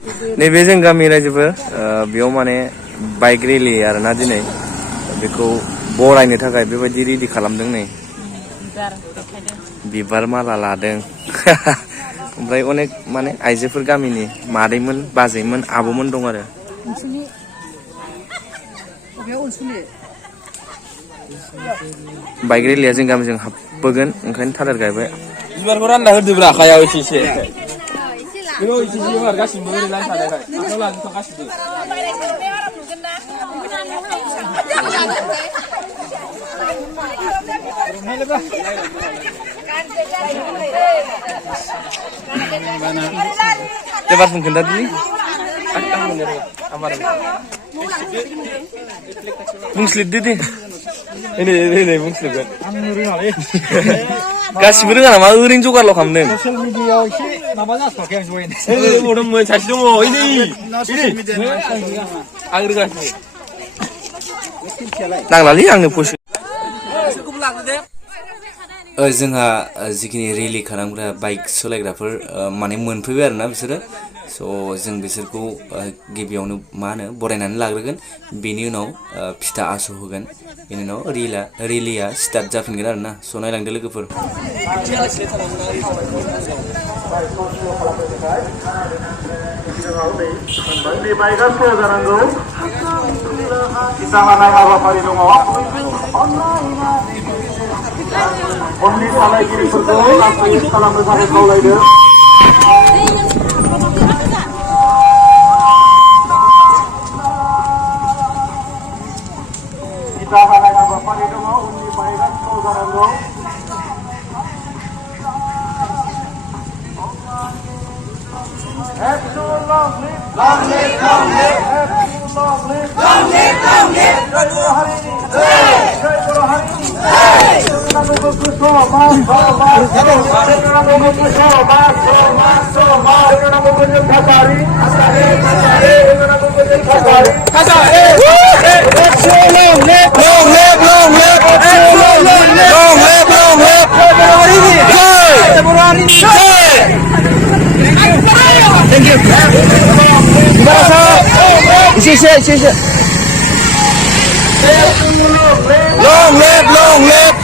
नैबे जों गामि रायजोफोर बेयाव माने बाइक रेलि आरोना दिनै बेखौ बरायनो थाखाय बेबायदि रेडि खालामदों नै बिबार माला लादों ओमफ्राय अनेक माने आइजोफोर गामिनि मादैमोन बाजैमोन आब'मोन दं आरो बाइक रेलिया जों गामिजों हाबबोगोन ओंखायनो थालिर गायबाय बिबारखौ रानना होदोब्रा आखायाव एसे एसे बेखौ एसे एसे होमार गासिबो ओरैनो थानायखाय आखायाव लाजोबथां गासिबो एबारसिम खोन्थादोनि बुंस्लिददो दे नै बुंस्लिदगोन गासिबो रोङा नामा ओरैनो जगारल' खालामदों ससियेल मिडियायाव एसे माबा जाथ'वाखै आं जयेन दंमोन सासे दङ आं रोगासिनो नांलालै आंनो पस्ट जोंहा जिखिनि रेलि खालामग्रा बाइक सालायग्राफोर माने मोनफैबाय आरोना बिसोरो स' जों बिसोरखौ गिबियावनो मा होनो बरायनानै लाग्रोगोन बेनि उनाव फिथा आस' होगोन बेनि उनाव रेलिया स्टार्ट जाफिनगोन आरोना स' नायलांदो लोगोफोर हाबाफारि दङ उननि सालायगिरिफोरखौ आफायेट खालामनो थाखाय खावलायदों टिका हानाय हाबाफारि दङ उननि बाइकआ स्ल' जानांगौ Long live long live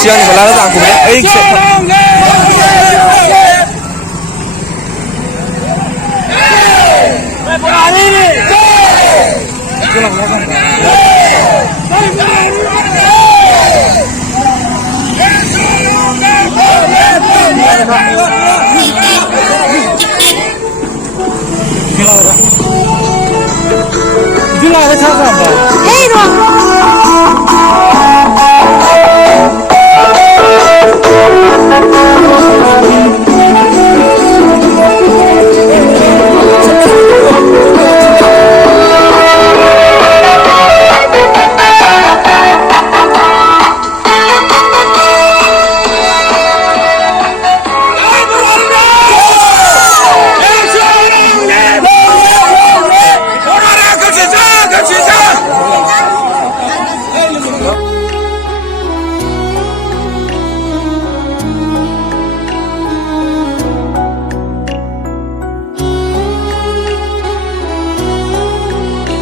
सिगांनिखौ लाना आंखौ ओइ 이들아 왜 찾아봐